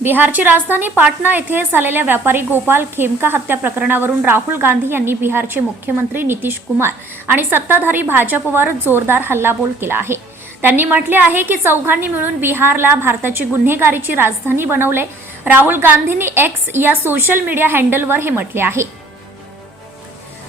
बिहारची राजधानी पाटणा येथे झालेल्या व्यापारी गोपाल खेमका हत्या प्रकरणावरून राहुल गांधी यांनी बिहारचे मुख्यमंत्री नितीश कुमार आणि सत्ताधारी भाजपवर जोरदार हल्लाबोल केला आहे. त्यांनी म्हटले आहे की चौघांनी मिळून बिहारला भारताची गुन्हेगारीची राजधानी बनवले. राहुल गांधींनी एक्स या सोशल मीडिया हँडलवर हे म्हटले आहे.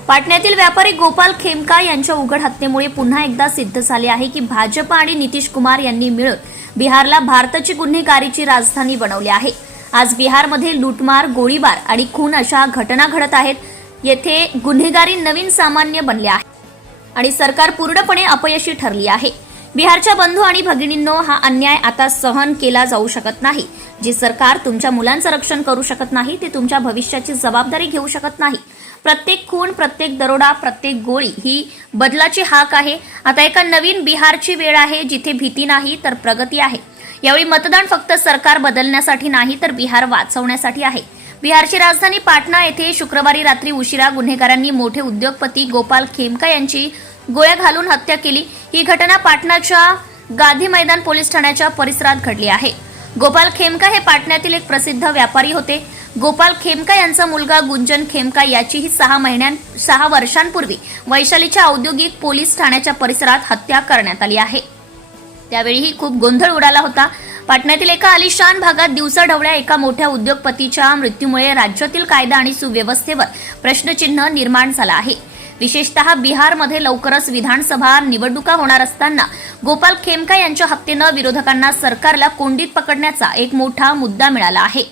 पाटण्यातील व्यापारी गोपाल खेमका यांच्या उघड हत्येमुळे पुन्हा एकदा सिद्ध झाले आहे की भाजप आणि नितीश कुमार यांनी मिळून बिहारला भारताची गुन्हेगारीची राजधानी बनवली आहे. आज बिहारमध्ये लूटमार गोळीबार आणि खून अशा घटना घडत आहेत. येथे गुन्हेगारी नवीन सामान्य बनले आहे आणि सरकार पूर्णपणे अपयशी ठरली आहे. बिहारच्या बंधू आणि भगिनींनो हा अन्याय आता सहन केला जाऊ शकत नाही. जे सरकार तुमच्या मुलांचं रक्षण करू शकत नाही ते तुमच्या भविष्याची जबाबदारी घेऊ शकत नाही. प्रत्येक खून प्रत्येक दरोडा प्रत्येक गोळी ही बदलाची हाक आहे. आता एका नवीन बिहारची वेळ आहे जिथे भीती नाही तर प्रगती आहे. यावेळी मतदान फक्त सरकार बदलण्यासाठी नाही तर बिहार वाचवण्यासाठी आहे. बिहारची राजधानी पाटणा येथे शुक्रवारी रात्री उशिरा गुन्हेगारांनी मोठे उद्योगपती गोपाल खेमका यांची गोळ्या घालून हत्या केली. ही घटना पाटणाच्या गांधी मैदान पोलीस ठाण्याच्या परिसरात घडली आहे. गोपाल खेमका हे पाटण्यातील एक प्रसिद्ध व्यापारी होते. गोपाल खेमका यांचा मुलगा गुंजन खेमका याचीही सहा महिन्यां सहा वर्षांपूर्वी वैशालीच्या औद्योगिक पोलीस ठाण्याच्या परिसरात हत्या करण्यात आली आहे. त्यावेळीही खूप गोंधळ उडाला होता. पाटण्यातील एका आलिशान भागात दिवसाढवळ्या एका मोठ्या उद्योगपतीच्या मृत्यूमुळे राज्यातील कायदा आणि सुव्यवस्थेवर प्रश्नचिन्ह निर्माण झाला आहे. विशेषतः बिहारमध्ये लवकरच विधानसभा निवडणुका होणार असताना गोपाल खेमका यांच्या हत्येनं विरोधकांना सरकारला कोंडीत पकडण्याचा एक मोठा मुद्दा मिळाला आहे.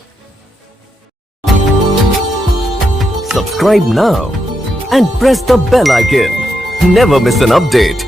Subscribe now and press the bell icon never miss an update